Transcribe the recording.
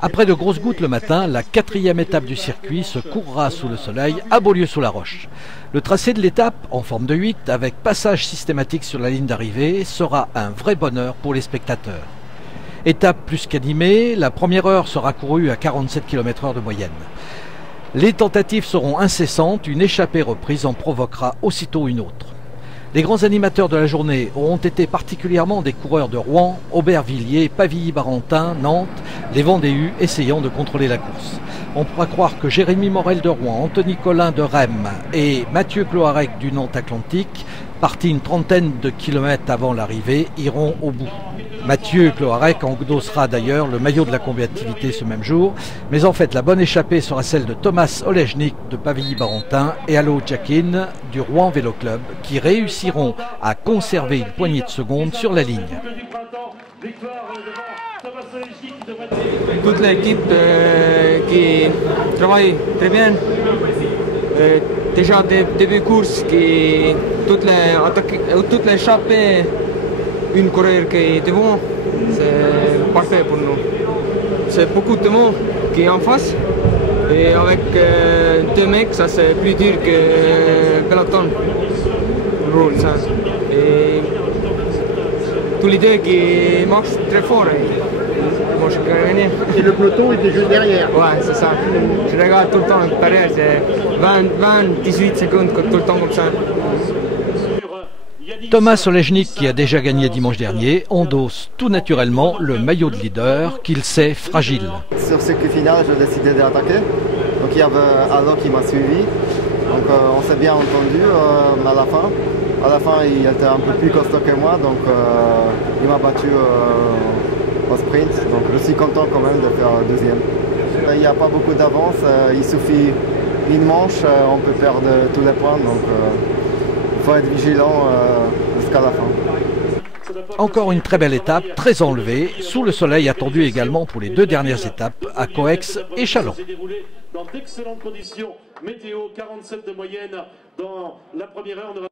Après de grosses gouttes le matin, la 4e étape du circuit se courra sous le soleil à Beaulieu-sous-la-Roche. Le tracé de l'étape, en forme de 8, avec passage systématique sur la ligne d'arrivée, sera un vrai bonheur pour les spectateurs. Étape plus qu'animée, la première heure sera courue à 47 km/h de moyenne. Les tentatives seront incessantes, une échappée reprise en provoquera aussitôt une autre. Les grands animateurs de la journée auront été particulièrement des coureurs de Rouen, Aubervilliers, Pavilly-Barentin, Nantes, les Vendée-U essayant de contrôler la course. On pourra croire que Jérémy Morel de Rouen, Anthony Collin de Rheims et Mathieu Cloarec du Nantes Atlantique, partis une trentaine de kilomètres avant l'arrivée, iront au bout. Mathieu Cloarec endossera d'ailleurs le maillot de la combativité ce même jour, mais en fait la bonne échappée sera celle de Thomas Olejnik de Pavilly-Barentin et Allo Jakin du Rouen Vélo Club qui réussiront à conserver une poignée de secondes sur la ligne. Toute l'équipe qui travaille très bien. Déjà début course, toutes les échappées, une coureur qui est devant, c'est parfait pour nous. C'est beaucoup de monde qui est en face et avec deux mecs, ça c'est plus dur que peloton. Ça. Et tous les deux qui marchent très fort. Moi, je peux gagner. Et le peloton était juste derrière. Ouais, c'est ça. Je regarde tout le temps derrière, c'est 18 secondes tout le temps comme ça. Thomas Olejnik, qui a déjà gagné dimanche dernier, endosse tout naturellement le maillot de leader qu'il sait fragile. Sur ce circuit final, j'ai décidé d'attaquer. Donc il y avait Allo qui m'a suivi. Donc on s'est bien entendu à la fin. À la fin, il était un peu plus costaud que moi, donc il m'a battu au sprint. Donc je suis content quand même de faire deuxième. Il n'y a pas beaucoup d'avance, il suffit une manche, on peut perdre tous les points. Donc il faut être vigilant jusqu'à la fin. Encore une très belle étape, très enlevée, sous le soleil attendu également pour les deux dernières étapes à Coex et Châlons. Dans d'excellentes conditions météo, 47 de moyenne dans la première heure.